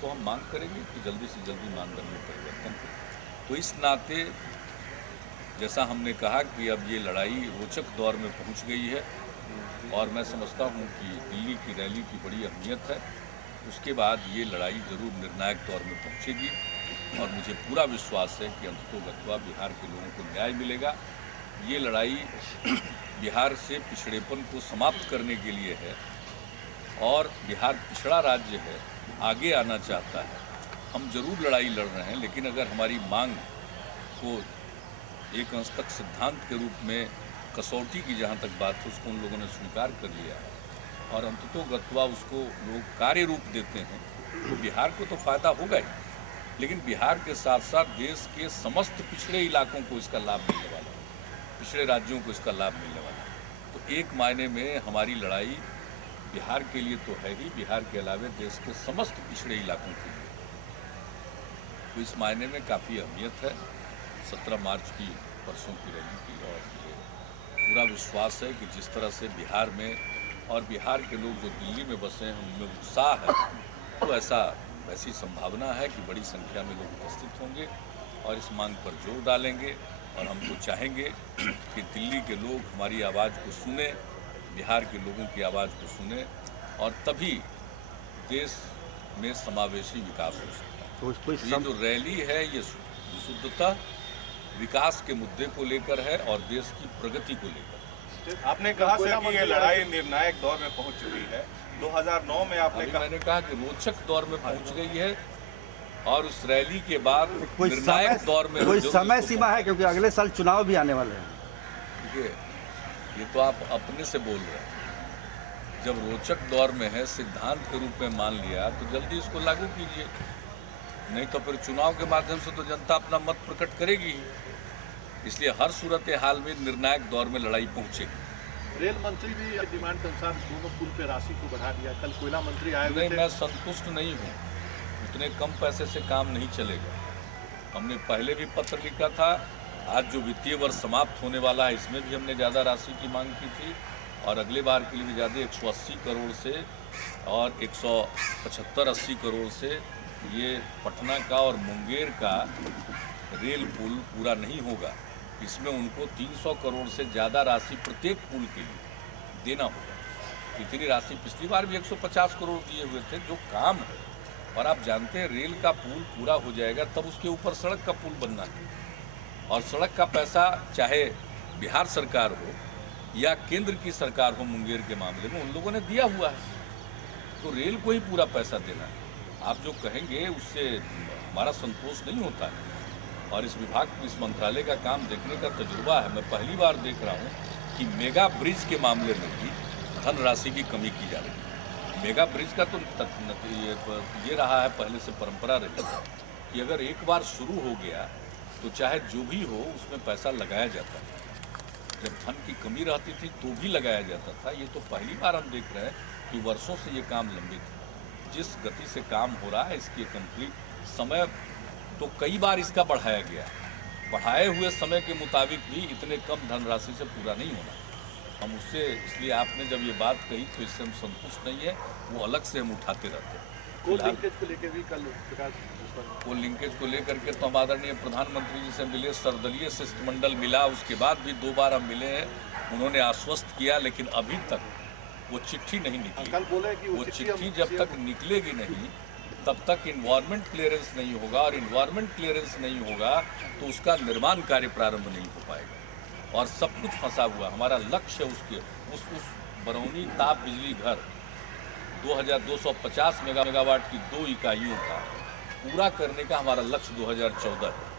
तो हम मांग करेंगे कि जल्दी से जल्दी मानदंड में परिवर्तन हो। तो इस नाते जैसा हमने कहा कि अब ये लड़ाई रोचक दौर में पहुंच गई है और मैं समझता हूं कि दिल्ली की रैली की बड़ी अहमियत है। उसके बाद ये लड़ाई ज़रूर निर्णायक दौर में पहुंचेगी और मुझे पूरा विश्वास है कि अंततोगत्वा बिहार के लोगों को न्याय मिलेगा। ये लड़ाई बिहार से पिछड़ेपन को समाप्त करने के लिए है और बिहार पिछड़ा राज्य है, आगे आना चाहता है। हम जरूर लड़ाई लड़ रहे हैं, लेकिन अगर हमारी मांग को एक अंश तक सिद्धांत के रूप में कसौटी की जहाँ तक बात है उसको उन लोगों ने स्वीकार कर लिया है और अंततोगत्वा उसको लोग कार्य रूप देते हैं, तो बिहार को तो फ़ायदा होगा ही, लेकिन बिहार के साथ साथ देश के समस्त पिछड़े इलाकों को इसका लाभ मिलने वाला है, पिछड़े राज्यों को इसका लाभ मिलने वाला है। तो एक मायने में हमारी लड़ाई बिहार के लिए तो है ही, बिहार के अलावे देश के समस्त पिछड़े इलाकों के लिए, तो इस मायने में काफ़ी अहमियत है 17 मार्च की परसों की रैली की। और मुझे पूरा विश्वास है कि जिस तरह से बिहार में और बिहार के लोग जो दिल्ली में बसे हैं उनमें उत्साह है, तो ऐसी संभावना है कि बड़ी संख्या में लोग उपस्थित होंगे और इस मांग पर जोर डालेंगे। और हम तो चाहेंगे कि दिल्ली के लोग हमारी आवाज़ को सुने, बिहार के लोगों की आवाज़ को सुने, और तभी देश में समावेशी विकास हो सकता है। तो ये जो रैली है ये विशुद्धता विकास के मुद्दे को लेकर है और देश की प्रगति को लेकर। आपने कहा सर कि ये लड़ाई निर्णायक दौर में पहुंच चुकी है। 2009 में आपने कहा, मैंने कहा कि रोचक दौर में पहुंच गई है और उस रैली के बाद निर्णायक दौर में कोई समय सीमा है, क्योंकि अगले साल चुनाव भी आने वाले हैं। देखिए, ये तो आप अपने से बोल रहे हैं। जब रोचक दौर में है, सिद्धांत के रूप में मान लिया तो जल्दी इसको लागू कीजिए, नहीं तो फिर चुनाव के माध्यम से तो जनता अपना मत प्रकट करेगी ही। इसलिए हर सूरत हाल में निर्णायक दौर में लड़ाई पहुंचेगी। रेल मंत्री भी डिमांड के अनुसार दोनों पुल पे राशि को बढ़ा दिया। कल कोयला मंत्री आए हुए थे। मैं संतुष्ट नहीं हूं, उतने कम पैसे से काम नहीं चलेगा। हमने पहले भी पत्र लिखा था, आज जो वित्तीय वर्ष समाप्त होने वाला है इसमें भी हमने ज़्यादा राशि की मांग की थी और अगले बार के लिए भी ज़्यादा 180 करोड़ से और 175-80 करोड़ से ये पटना का और मुंगेर का रेल पुल पूरा नहीं होगा। इसमें उनको 300 करोड़ से ज़्यादा राशि प्रत्येक पुल के लिए देना होगा। इतनी राशि पिछली बार भी 150 करोड़ दिए हुए थे, जो काम है। और आप जानते हैं रेल का पुल पूरा हो जाएगा तब उसके ऊपर सड़क का पुल बनना है, और सड़क का पैसा चाहे बिहार सरकार हो या केंद्र की सरकार हो, मुंगेर के मामले में उन लोगों ने दिया हुआ है, तो रेल को ही पूरा पैसा देना है। आप जो कहेंगे उससे हमारा संतोष नहीं होता है। और इस विभाग, इस मंत्रालय का काम देखने का तजुर्बा है। मैं पहली बार देख रहा हूँ कि मेगा ब्रिज के मामले में भी धनराशि की कमी की जा रही है। मेगा ब्रिज का तो ये रहा है, पहले से परंपरा रही है कि अगर एक बार शुरू हो गया तो चाहे जो भी हो उसमें पैसा लगाया जाता है। जब धन की कमी रहती थी तो भी लगाया जाता था। ये तो पहली बार हम देख रहे हैं कि वर्षों से ये काम लंबित है। जिस गति से काम हो रहा है इसकी कंप्लीट समय तो कई बार इसका बढ़ाया गया, बढ़ाए हुए समय के मुताबिक भी इतने कम धनराशि से पूरा नहीं होना। हम उससे, इसलिए आपने जब ये बात कही तो इससे हम संतुष्ट नहीं है, वो अलग से हम उठाते रहते हैं। कोल लिंकेज को लेकर भी कल कोल लिंकेज को लेकर के तो हम आदरणीय प्रधानमंत्री जी से मिले, सर्वदलीय शिष्टमंडल मिला, उसके बाद भी 2 बार हम मिले हैं। उन्होंने आश्वस्त किया, लेकिन अभी तक वो चिट्ठी नहीं निकली। कल बोले कि वो चिट्ठी जब तक निकलेगी नहीं तब तक इन्वायरमेंट क्लियरेंस नहीं होगा, और इन्वायरमेंट क्लियरेंस नहीं होगा तो उसका निर्माण कार्य प्रारंभ नहीं हो पाएगा। और सब कुछ फंसा हुआ। हमारा लक्ष्य उस बरौनी ताप बिजली घर 2250 मेगावाट की 2 इकाइयों का पूरा करने का हमारा लक्ष्य 2014 है।